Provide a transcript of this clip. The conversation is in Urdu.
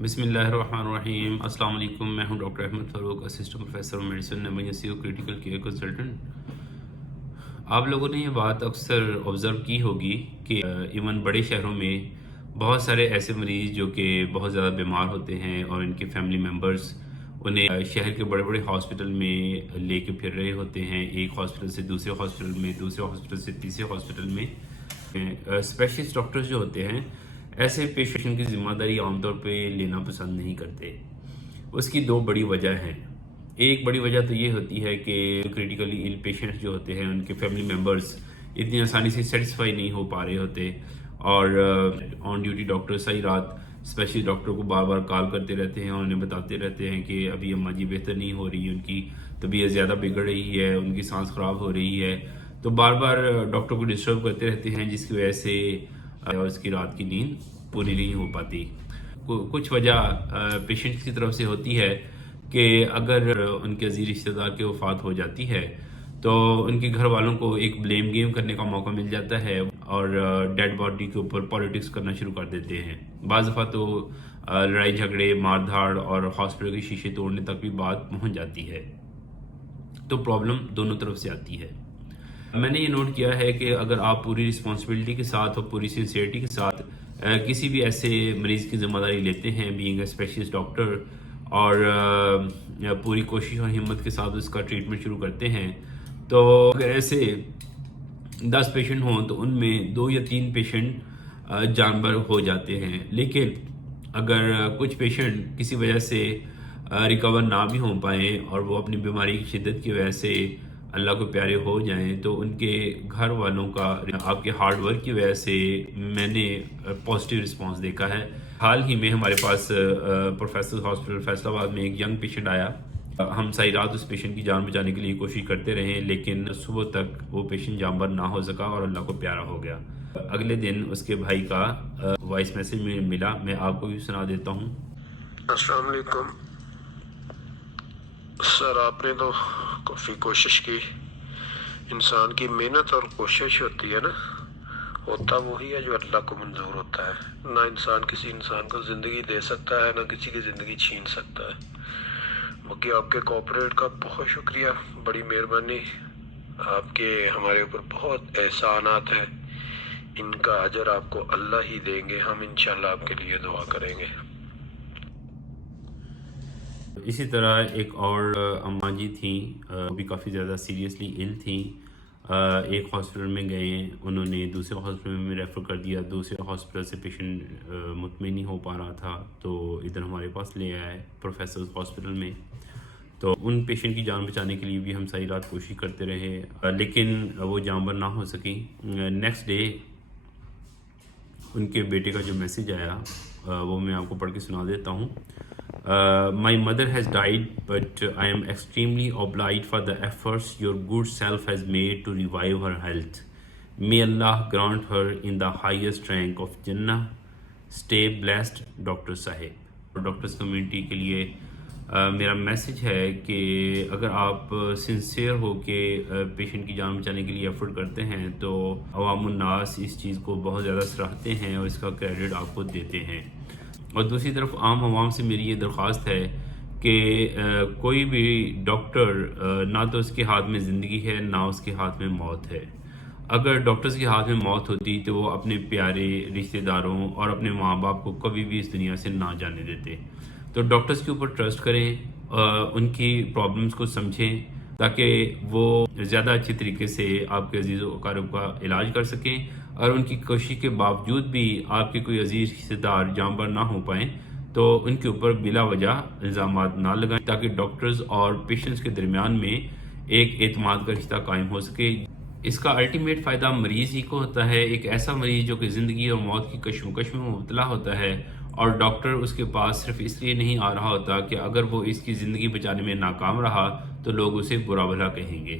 بسم اللہ الرحمن الرحیم۔ السلام علیکم، میں ہوں ڈاکٹر احمد فاروق، اسسٹنٹ پروفیسر میڈیسن ایمرجنسی اور کریٹیکل کیئر کنسلٹنٹ۔ آپ لوگوں نے یہ بات اکثر آبزرو کی ہوگی کہ ایون بڑے شہروں میں بہت سارے ایسے مریض جو کہ بہت زیادہ بیمار ہوتے ہیں اور ان کے فیملی ممبرز انہیں شہر کے بڑے بڑے ہاسپٹل میں لے کے پھر رہے ہوتے ہیں، ایک ہاسپٹل سے دوسرے ہاسپٹل میں، دوسرے ہاسپٹل سے تیسرے ہاسپٹل میں۔ اسپیشلسٹ ڈاکٹرز جو ہوتے ہیں ایسے پیشنٹ کی ذمہ داری عام طور پہ لینا پسند نہیں کرتے۔ اس کی دو بڑی وجہ ہیں۔ ایک بڑی وجہ تو یہ ہوتی ہے کہ کریٹیکلی ایل پیشنٹس جو ہوتے ہیں ان کے فیملی ممبرز اتنی آسانی سے سیٹسفائی نہیں ہو پا رہے ہوتے، اور آن ڈیوٹی ڈاکٹر ساری رات اسپیشلی ڈاکٹر کو بار بار کال کرتے رہتے ہیں اور انہیں بتاتے رہتے ہیں کہ ابھی اماں جی بہتر نہیں ہو رہی، ان کی طبیعت زیادہ بگڑ رہی ہے، ان کی سانس خراب ہو رہی ہے، تو بار بار ڈاکٹر کو ڈسٹرب کرتے رہتے ہیں، جس کی وجہ سے اس کی رات کی نیند پوری نہیں ہو پاتی۔ کچھ وجہ پیشنٹ کی طرف سے ہوتی ہے کہ اگر ان کے عزیز رشتہ دار کی وفات ہو جاتی ہے تو ان کے گھر والوں کو ایک بلیم گیم کرنے کا موقع مل جاتا ہے اور ڈیڈ باڈی کے اوپر پالیٹکس کرنا شروع کر دیتے ہیں۔ بعض دفعہ تو لڑائی جھگڑے، مار دھاڑ اور ہاسپٹل کے شیشے توڑنے تک بھی بات پہنچ جاتی ہے، تو پرابلم دونوں طرف سے آتی ہے۔ میں نے یہ نوٹ کیا ہے کہ اگر آپ پوری رسپانسبلٹی کے ساتھ اور پوری سنسیئرٹی کے ساتھ کسی بھی ایسے مریض کی ذمہ داری لیتے ہیں بینگ اے اسپیشلسٹ ڈاکٹر، اور پوری کوشش اور ہمت کے ساتھ اس کا ٹریٹمنٹ شروع کرتے ہیں، تو اگر ایسے 10 پیشنٹ ہوں تو ان میں 2 یا 3 پیشنٹ جانبر ہو جاتے ہیں۔ لیکن اگر کچھ پیشنٹ کسی وجہ سے ریکور نہ بھی ہو پائیں اور وہ اپنی بیماری کی شدت کی وجہ سے اللہ کو پیارے ہو جائیں، تو ان کے گھر والوں کا آپ کے ہارڈ ورک کی وجہ سے میں نے پازیٹیو رسپانس دیکھا ہے۔ حال ہی میں ہمارے پاس پروفیسر ہاسپٹل فیصل آباد میں ایک ینگ پیشنٹ آیا۔ ہم ساری رات اس پیشنٹ کی جان بچانے کے لیے کوشش کرتے رہے، لیکن صبح تک وہ پیشنٹ جانبر نہ ہو سکا اور اللہ کو پیارا ہو گیا۔ اگلے دن اس کے بھائی کا وائس میسج میں ملا، میں آپ کو بھی سنا دیتا ہوں۔ السلام علیکم سر، آپ نے تو کافی کوشش کی۔ انسان کی محنت اور کوشش ہوتی ہے نا، ہوتا وہی ہے جو اللہ کو منظور ہوتا ہے۔ نہ انسان کسی انسان کو زندگی دے سکتا ہے، نہ کسی کی زندگی چھین سکتا ہے۔ باقی آپ کے کوآپریٹ کا بہت شکریہ، بڑی مہربانی۔ آپ کے ہمارے اوپر بہت احسانات ہیں، ان کا اجر آپ کو اللہ ہی دیں گے۔ ہم انشاءاللہ آپ کے لیے دعا کریں گے۔ اسی طرح ایک اور اماں جی تھیں، وہ بھی کافی زیادہ سیریسلی ill تھیں۔ ایک ہاسپٹل میں گئے، انہوں نے دوسرے ہاسپٹل میں ریفر کر دیا، دوسرے ہاسپٹل سے پیشنٹ مطمئن نہیں ہو پا رہا تھا، تو ادھر ہمارے پاس لے آئے پروفیسر ہاسپٹل میں۔ تو ان پیشنٹ کی جان بچانے کے لیے بھی ہم ساری رات کوشش کرتے رہے، لیکن وہ جانبر نہ ہو سکیں۔ نیکسٹ ڈے ان کے بیٹے کا جو میسج آیا وہ میں آپ کو پڑھ کے سنا دیتا ہوں۔ My mother has died, but I am extremely obliged for the efforts your good self has made to revive her health. May Allah grant her in the highest rank of Jannah. Stay blessed, Dr. Sahib۔ Doctors community کے لیے میرا میسج ہے کہ اگر آپ سنسیئر ہو کے پیشنٹ کی جان بچانے کے لیے ایفرٹ کرتے ہیں تو عوام الناس اس چیز کو بہت زیادہ سراہتے ہیں اور اس کا کریڈٹ آپ کو دیتے ہیں۔ اور دوسری طرف عام عوام سے میری یہ درخواست ہے کہ کوئی بھی ڈاکٹر نہ تو اس کے ہاتھ میں زندگی ہے، نہ اس کے ہاتھ میں موت ہے۔ اگر ڈاکٹرز کے ہاتھ میں موت ہوتی تو وہ اپنے پیارے رشتہ داروں اور اپنے ماں باپ کو کبھی بھی اس دنیا سے نہ جانے دیتے۔ تو ڈاکٹرز کے اوپر ٹرسٹ کریں، ان کی پرابلمز کو سمجھیں تاکہ وہ زیادہ اچھے طریقے سے آپ کے عزیز و اقارب کا علاج کر سکیں، اور ان کی کوشش کے باوجود بھی آپ کے کوئی عزیز رشتہ دار جانبر نہ ہو پائیں تو ان کے اوپر بلا وجہ الزامات نہ لگائیں، تاکہ ڈاکٹرز اور پیشنٹس کے درمیان میں ایک اعتماد کا رشتہ قائم ہو سکے۔ اس کا الٹیمیٹ فائدہ مریض ہی کو ہوتا ہے، ایک ایسا مریض جو کہ زندگی اور موت کی کشمکش میں مبتلا ہوتا ہے، اور ڈاکٹر اس کے پاس صرف اس لیے نہیں آ رہا ہوتا کہ اگر وہ اس کی زندگی بچانے میں ناکام رہا تو لوگ اسے برا بھلا کہیں گے۔